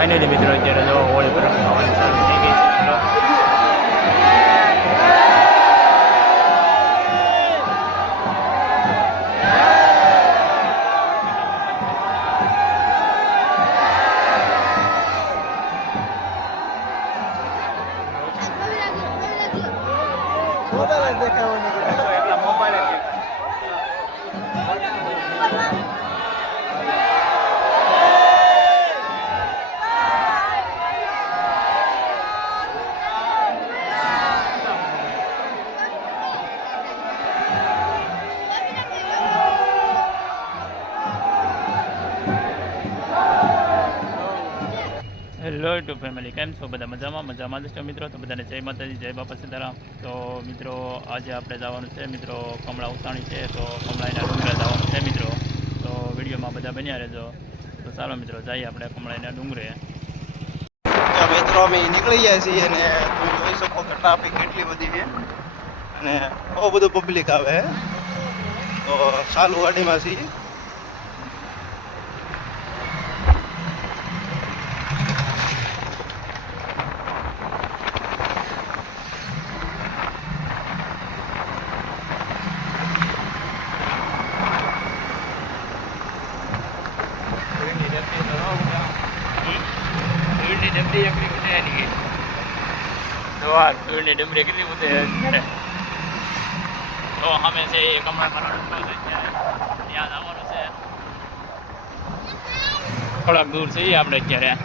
Finally મિત્રો અત્યારે જો હોળી પર ખાવાની ચાલુ હેલો ટુ ફેમિલી કેમ છો? બધા મજામાં? મજામાં જ છો, મિત્રો? તો બધાને જય માતાજી, જય બાપા સીતારામ. તો મિત્રો, આજે આપણે જવાનું છે, મિત્રો, કમળા ઉતાણી છે. તો કમળાઈના ડુંગરા જવાનું છે, મિત્રો. તો વિડીયોમાં બધા બન્યા રહેજો. તો ચાલો, મિત્રો, જઈએ આપણે કમળાઈના ડુંગરે. મિત્રો, અમે નીકળી ગયા છીએ અને તમે જોઈ શકો કે ટ્રાફિક કેટલી બધી છે. અને બહુ બધું પબ્લિક આવે તો ચાલુ ગાડીમાં છીએ ધૂળની ડમરી એકલી ઉતરે એની તો આ ધૂળની ડમરી કીધી ઉતરે તો અમે છે એ કમળા મારો ડુંગરો છે, ત્યાં જવાનું છે. થોડાક દૂર છીએ આપણે અત્યારે.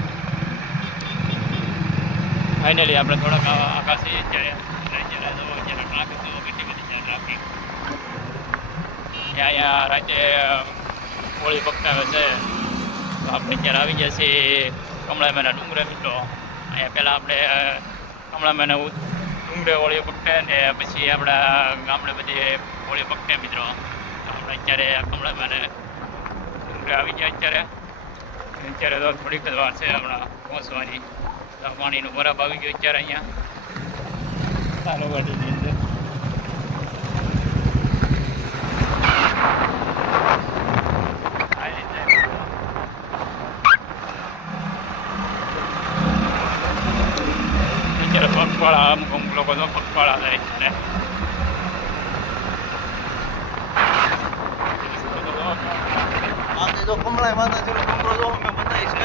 ફાઇનલી આપણે થોડાક આ- આગળ છીએ અત્યારે ટ્રાફિક કેટલી બધી છે ત્યાં અહીંયા રાતે હોળી પકડાવે છે. તો આપણે અત્યારે આવી ગયા છીએ કમળામાના ડુંગરે મિત્રો. અહીંયા પહેલાં આપણે કમળામાના ઉ- વળી પકડે ને પછી આપણા ગામડે બધી હોળી પકડે મિત્રો. આપણે અત્યારે કમળામાને ડુંગરે આવી ગયા અત્યારે. અત્યારે તો થોડીક જ વાર છે હમણાં પહોંચવાની. પાણીનો બરાબ આવી ગયો અત્યારે અહીંયા. ગાડીની અંદર આ રીતે અત્યારે પગપાળા અમુક અમુક લોકો તો પગપાળા જાય છે આજે જો કમળાઈ માતાજીનો ડુંગરો જો અમે બતાવી છે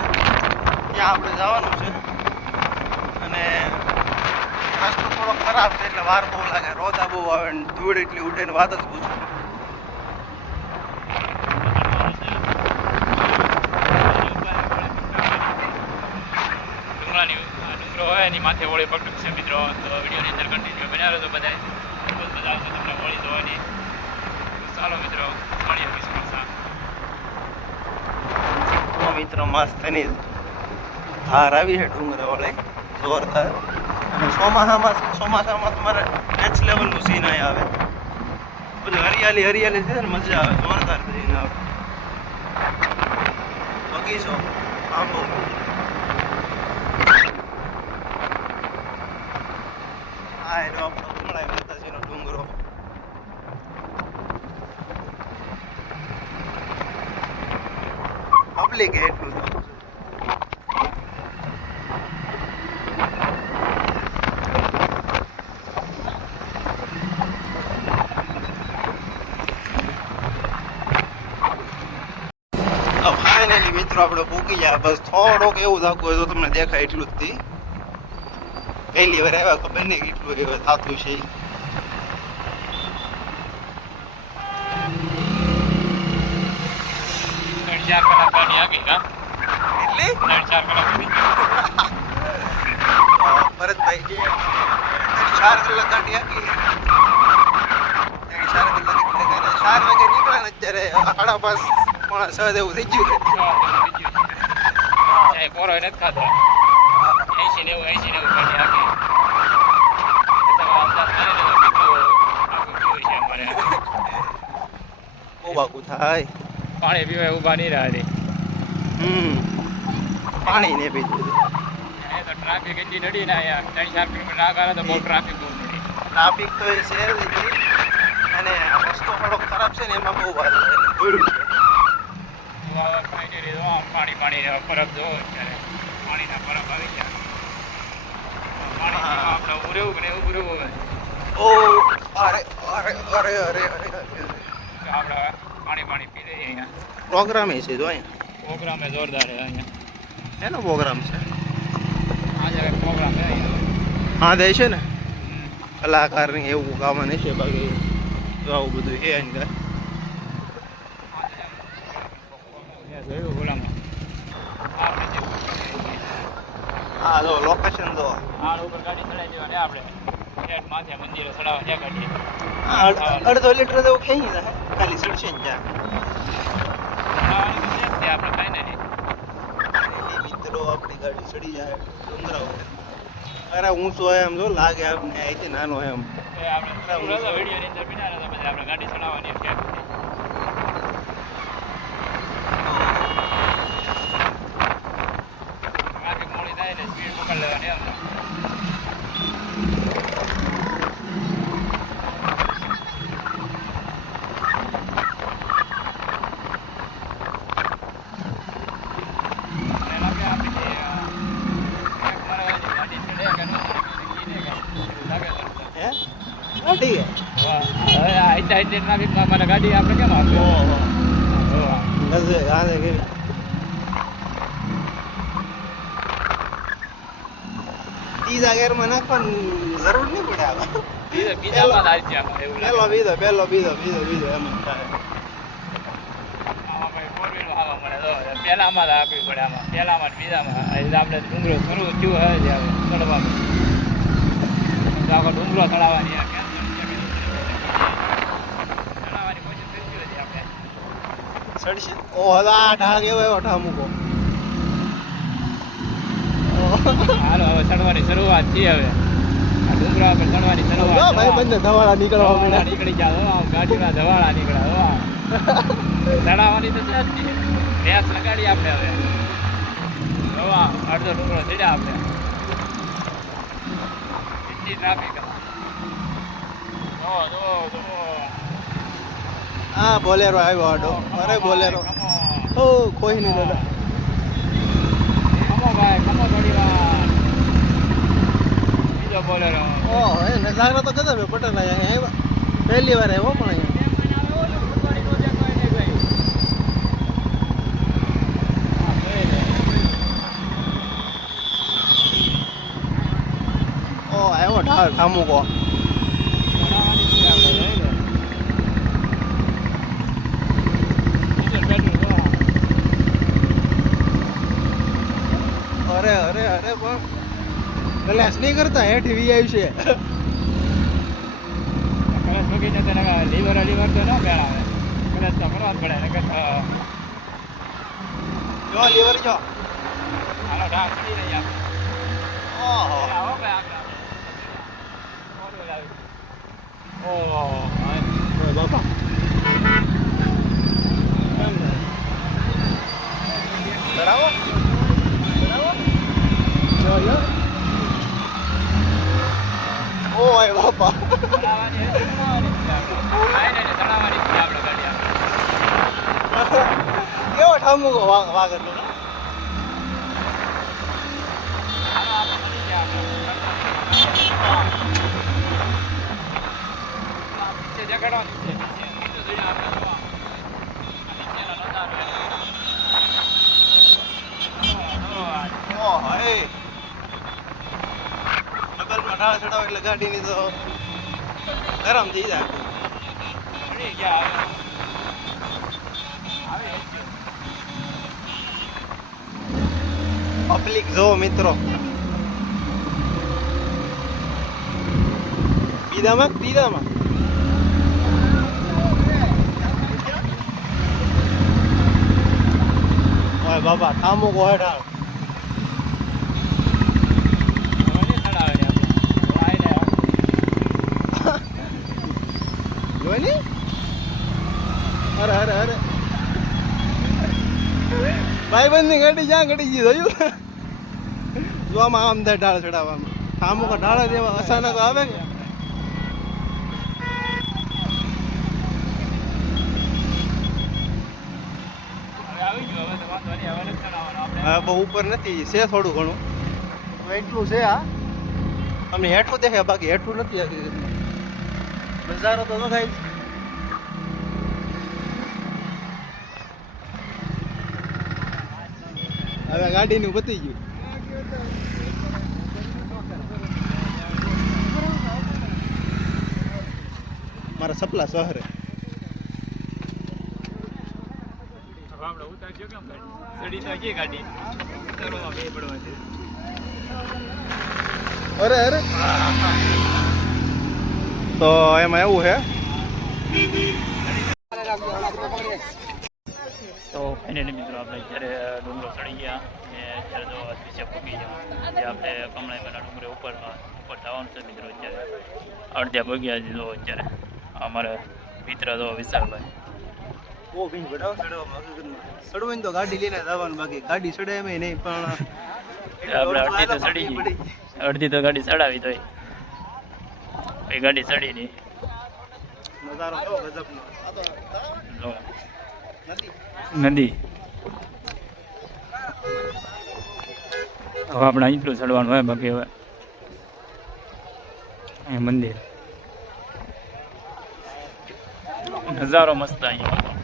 ત્યાં આપણે જવાનું છે. અને રસ્તો થોડો ખરાબ છે એટલે વાર બહુ લાગે. રોદા બહુ આવે ને ધૂળ એટલી ઉડે ને વાત જ પૂછો. ડુંગરાની ડુંગરો હોય એની માથે હોળી પકડશે મિત્રો, તો વિડીયોની અંદર કન્ટિન્યુ બન્યા રહેજો બધા ખૂબ જ મજા આવશે તમને હોળી જોવાની. ચાલો મિત્રો, મળીએ પાછા મિત્રો મસ્ત એની ધાર આવી છે ડુંગરા વાળે. જોરદાર. અને ચોમાસામાં ચોમાસામાં તમારે નેક્સ્ટ લેવલનું સીન અહીં આવે. બધું હરિયાળી હરિયાળી છે ને, મજા આવે. જોરદાર સીન આવે. બગીચો, આંબો આ એનો આપણો કમળાઈ માતાજીનો ડુંગરો પબ્લિક એટલું તો ફાઇનલી મિત્રો આપણે પૂકી ગયા. બસ થોડોક એવું થતું હોય તો તમને દેખાય એટલું જ થી પહેલી વાર આવ્યા ખબર નહીં કેટલું એવું થતું છે. ચાર આગી હા? એટલે ચાર કલાક ભરતભાઈ ચાર કલાક ગાડી ચાર કલાક ચાર વાગે નીકળ્યા અત્યારે સાડા પાંચ પોણા છ એવું થઈ ગયું. પોરો નથી ખાતો એસી નેવું એસી નેવું કરી બહુ બાકું થાય. પાણી પીવાય ઊભા નહીં રહ્યા હમ. પાણી ને પીધું એ તો ટ્રાફિક એટલી નડી ના યાર ત્રણ ચાર કિલોમીટર કરે તો બહુ ટ્રાફિક બહુ નડી. ટ્રાફિક તો એ એટલી. અને રસ્તો થોડો ખરાબ છે ને એમાં બહુ વાર. પાણી પાણી ફરક જોવો અત્યારે. પાણીના પરબ આવી ગયા. પાણી. આપણે ઊભું રહેવું ને નહીં રહેવું ઓ અરે અરે અરે અરે અરે આપણે પાણી પાણી પી લઈએ અહીંયા. પ્રોગ્રામ છે જો અહીંયા. પ્રોગ્રામ જોરદાર છે અહીંયા. એનો પ્રોગ્રામ છે. આજે પ્રોગ્રામ છે હા દે છે ને. કલાકારની એવું કામ નહીં છે બાકી. આવું બધું એ એની કાંઈ. ત્યાં જોયું ઓલામાં આપણે જે હા જો લોકેશન તો આડ ઉપર ગાડી ચડાવી દેવાની આપણે. ઠેઠ માથે મંદિરે ચડાવવા જ્યાં ગાડી અડધો લીટર જેવું ખેંચી જાય ખાલી સડશે ને ત્યાં. તો જ તે આપણે ખાઈ નહીં મિત્રો આપણી ગાડી ચડી જાય. ડુંગરા ઉપર અરે ઊંચો હોય એમ જો લાગે આપણે અહીંથી નાનો એમ. આપણે વીડિયો ની અંદર બિના પછી આપણે ગાડી ચડાવવાની છે ટ્રાફિક મોડી થાય એટલે સ્પીડ પકડ લેવાની એમ અને એના કે આપણી જે, અ, એક મારા ગાડી ચડે કે ન ચડે, ઈ નહીં કાંઈ. એવું લાગે છે. હે ગાડી હે? વાહ. હિતા ટ્રાફિકમાં મારે ગાડી આપણે કેમ આપી ગજે ગાને કેવી ત્રીજા ગેરમાં નાખવાની જરૂર નહીં પડે આમાં બીજામાં જ આવી જાય એવું પેલો બીજો પહેલો બીજો બીજો બીજો એમ પહેલામાં જ પડે આમાં પહેલામાં બીજામાં આપણે ડુંગરો શરૂ થયું હવે ચડવાનું આખો ડુંગરો ચડાવવાની આ cancel છે કે ચડાવવાની કોશિશ કરી જોઈએ આપણે સડશે ઓ હલા ઢાગ એવો એવો ઢા મૂકો. હાલો હવે ચડવાની શરૂઆત થઈ હવે. આ ડુંગરા પર ચડવાની જો શરૂઆત ભાઈ બંને ધવાળા નીકળવા ધવાળા નીકળી જાવ આમ ગાડીના ધવાળા નીકળે હો ચડાવવાની તો છે જ રેસ લગાડી આપણે હવે. હવા અડધો ડુંગરો ચડ્યા આપણે એટલી ટ્રાફિક. જો જો જો હા બોલેરો આવ્યો આડો. અરે બોલેરો. ઓ કોઈ નહીં દાદા. કમો ભાઈ કમો થોડી વાર બીજો બોલેરો. ઓ એ નજારો તો કદાચ પટેલ અહીંયા આવ્યા. પહેલી વાર આવ્યો પણ અહીંયા. ઓ આવ્યો ઢાળ ઠામુકો અરે અરે અરે પણ કલાસ નહીં કરતા હેઠ વી આવી છે. લીવર લીવર તો ના મેળાવે કલાસ તો કરવા જ પડે ને તો જો લીવર જો. આનો ઢાક ચડી રહી આપણે ઓહો આવો ભાઈ આપણે ઓલો લાવી. ઓહો ભાઈ. ઓય બાપા ચડાવો ચડાવો જો જો ઓય બાપા ચડાવવાની છે, ચડાવવાની જ છે આપણે. કાંઈ નહીં, ચડાવવાની જ છે આપણે ગાડી આપણે. કેવો ઠામુકો વાગ વાગરનો હાલો આપણે મળી ગયા આપણે. આ નીચે જગાડવાની છે, નીચે. નીચે જોઈને આપણે જોવા. આ નીચેનો નજારો એટલે. ઓહો, ઓહો એ ડબલમાં ઢાળ ચડાવો એટલે ગાડીની તો ગરમ થઈ જાય. પબ્લિક જો મિત્રો. પીધામાં ઓય બાબા ઠામુકો હે ઢાળ હવે નહીં ચડાવે ને આપણે. આઈને જોઈ અરે અરે અરે. ભાઈબંધ ભાઈબંધની ગાડી જ્યાં ઘટી ગઈ જોયું? જોવામાં આમાં આમ થાય ઢાળ ચડાવવામાં. ઠામુકો ઢાળ દેવા અચાનક આવે કે આપણે. હા બહુ ઉપર નથી છે થોડું ઘણું. એટલું છે આ અમને હેઠું દેખાય બાકી હેઠું નથી નજારો તો ન જ. હવે ગાડીનું પતી ગયું. મારા સપલા શહેરે. અરે અરે. તો એમાં એવું છે તો ફાઇનલી મિત્રો આપણે અત્યારે ડુંગરો ચડી ગયા અને અત્યારે તો નીચે પગી ગયા. જે આપણે કમળાઈમાંના ડુંગરે ઉપર ઉપર જવાનું છે મિત્રો અત્યારે. અડધ્યા પગ્યા છે જો અત્યારે. અમારા મિત્ર તો વિશાલભાઈ. બહુ કઈ બડાવ ચડવામાં ચડવું ને તો ગાડી લઈને જવાનું બાકી. ગાડી ચડે એમ નહીં પણ આપણે અડધી તો ચડી ગઈ. અડધી તો ગાડી ચડાવી તોય. એ ગાડી ચડી નહીં નજારો કેવો ગજબનો. લો નથી. નદી. હવે આપણે અહીં ચડવાનું હોય બાકી હવે. અહીં મંદિર. નજારો મસ્ત અહીંયા.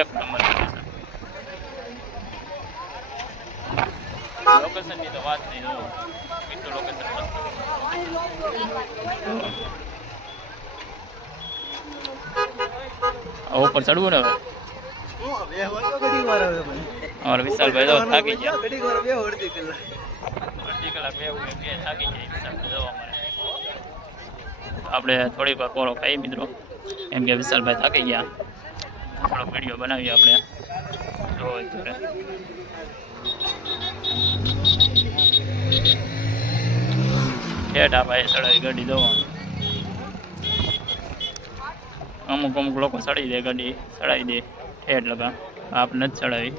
એક નંબર લોકેશનની તો વાત નહીં કેટલું ઉપર ચડવું ને હવે? અમારા વિશાલભાઈ તો થાકી ગયા. ઘડીક વાર બે અડધી કલાક કલાક બે બે થાકી જાય વિશાલભાઈ જવા અમારે આપણે થોડીક વાર કોરો ખાઈએ મિત્રો. એમ કે વિશાલભાઈ થાકી ગયા. થોડો વીડિયો બનાવીએ આપણે. જો અત્યારે. ઠેઠ ભાઈ ચડાવી ગાડી જવાનું અમુક અમુક લોકો ચડી દે, ગાડી ચડાવી દે. ઠેઠ કે આપ નથી ચડાવી.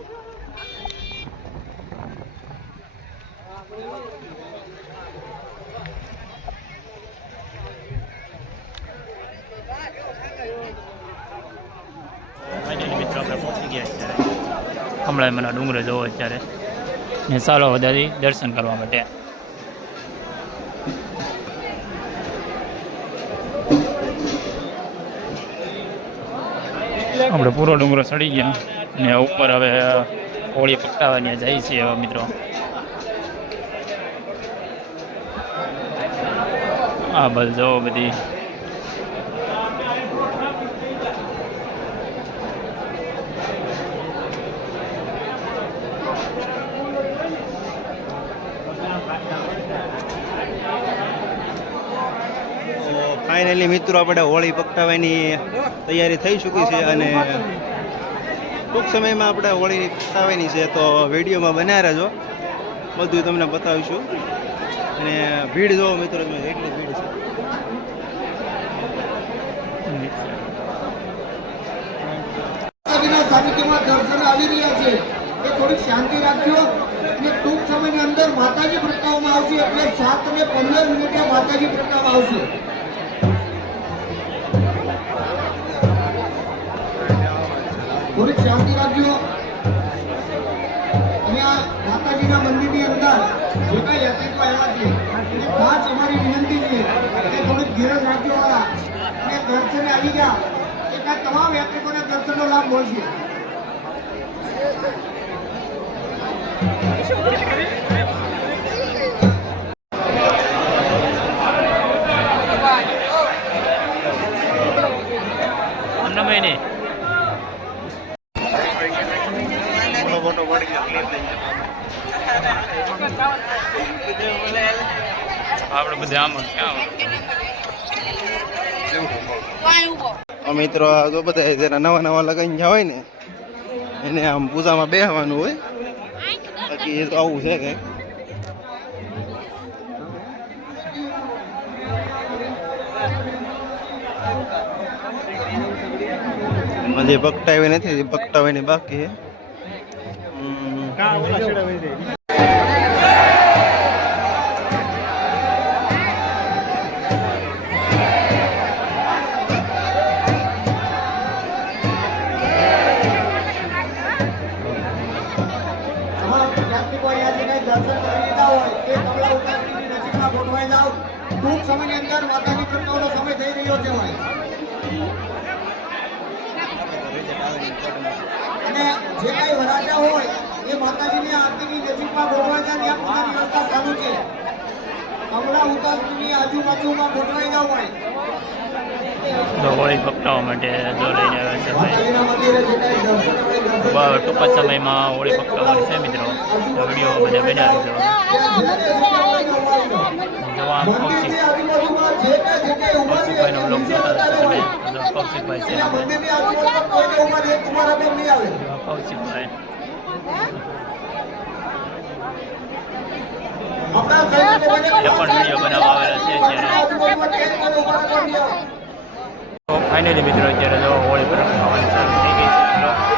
હમણાં કમળાઈમાંના ડુંગરે જવો અત્યારે ને ચાલો બધાથી દર્શન કરવા માટે. આપણે પૂરો ડુંગરો ચડી ગયા. ને ઉપર હવે હોળી પકડાવાની જાય છે હવે મિત્રો. આ બસ જો બધી તો ફાઇનલી મિત્રો, આપણે હોળી પકડાવવાની તૈયારી થઈ ચૂકી છે અને ટૂંક સમયમાં આપણે હોળી પકડાવવાની છે તો વિડીયોમાં બન્યા રહેજો. બધું તમને બતાવીશું. અને ભીડ જોવો મિત્રો, તમે એટલી ભીડ છે. માતાજી પ્રગટાવવામાં આવશે. એટલે સાત અને પંદર મિનિટે માતાજી પ્રગટાવવામાં આવશે. આવ્યા ખાસ અમારી વિનંતી છે કે થોડીક ધીરજ રાખજો અને દર્શને આવી ગયા. એટલા તમામ યાત્રિકોને દર્શનનો લાભ મળશે. અન્નમય નહીં મોટો મોટો પડી ગયો ક્લિપ થઈ આપણે બધે આમ જ ક્યાં આ મિત્રો આ તો બધા જેના નવા નવા લગાઈને ગયા હોય ને એને આમ પૂજામાં બેસવાનું હોય બાકી એ તો આવું છે કે હજી પકટાવી નથી હજી પકટાવીને બાકી સમયની અંદર માતાની પ્રગટાવવાનો સમય થઈ રહ્યો છે ભાઈ. અને જે કઈ વરાજા હોય એ માતાજીની આરતીની નજીકમાં ગોઠવાઈ જાય ત્યાં પોતાની વ્યવસ્થા ચાલુ છે. કમલા ઉતારણીની આજુબાજુમાં ગોઠવાઈ ના હોય. હોળી પકડાવવા માટે જો લઈને આવ્યા છે ભાઈ ટૂંક સમયમાં હોળી ભક્તો છે મિત્રો. વીડિયો બધા બનાવી દો. જોવા આમ કૌશિક કૌશિકભાઈનો બ્લોગ જોતા તમે. કૌશિકભાઈ છે કૌશિકભાઈ એ પણ વીડિયો બનાવવા આવેલા છે તો ફાઇનલી મિત્રો અત્યારે જો હોળી ચાલુ થઈ ગઈ છે.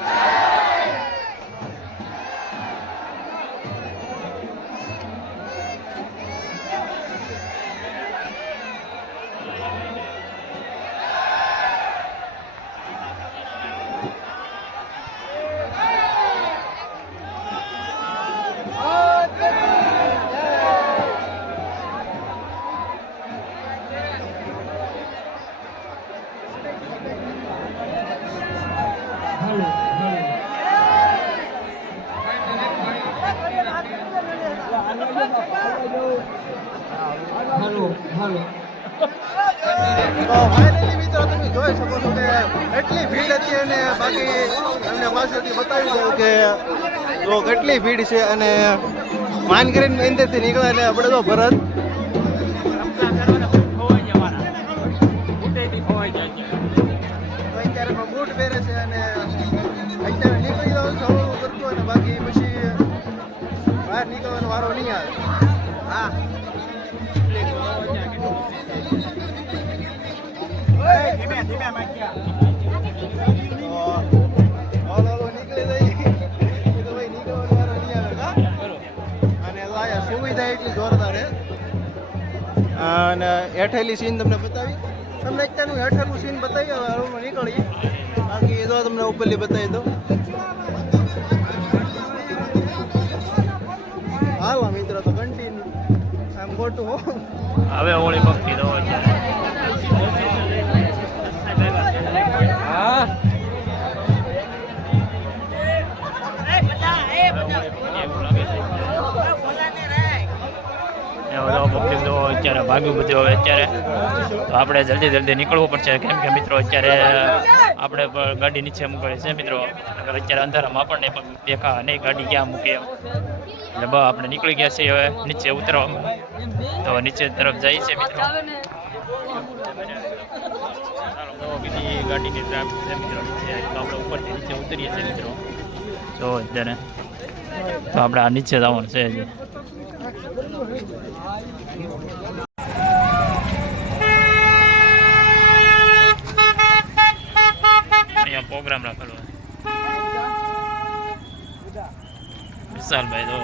Yeah. તો ફાઇનલી મિત્રો તમે જોઈ શકો છો કે એટલી ભીડ હતી અને બાકી તમને પાસેથી બતાવી કે જો કેટલી ભીડ છે અને માનગીરીની અંદરથી નીકળે એટલે આપણે તો ભરત. બૂટ પહેરે છે અને અત્યારે નીકળી જાઉં છું કરતું અને બાકી પછી બહાર નીકળવાનો વારો નહીં આવે. સુવિધા એટલી જોરદાર અને હેઠેલી સીન તમને બતાવી. તમને અત્યારનું હેઠેલું સીન બતાવી, હવે હળવું નીકળીએ. બાકી એ તો તમને ઉપરલી બતાવી દઉં. હાલો મિત્રો તો કન્ટિન્યુ આમ ખોટું હવે હોળી પકડી દો અત્યારે ભાગ્યું બધું હવે અત્યારે તો આપણે જલ્દી જલ્દી નીકળવું પડશે કેમ કે મિત્રો અત્યારે આપણે ગાડી નીચે મૂકવી છે મિત્રો અત્યારે અંધારામાં આપણને પણ દેખા નહીં ગાડી ક્યાં મૂકે એટલે આપણે નીકળી ગયા છીએ હવે નીચે ઉતરવામાં તો નીચે તરફ જાય છે મિત્રો ચાલો, તો બીજી ગાડીની ટ્રાફિક છે મિત્રો. નીચે તો આપણે ઉપરથી નીચે ઉતરીએ છીએ મિત્રો. જો અત્યારે તો આપણે આ નીચે જવાનું છે હજી. અહીંયા પ્રોગ્રામ રાખેલો વિશાલભાઈ તો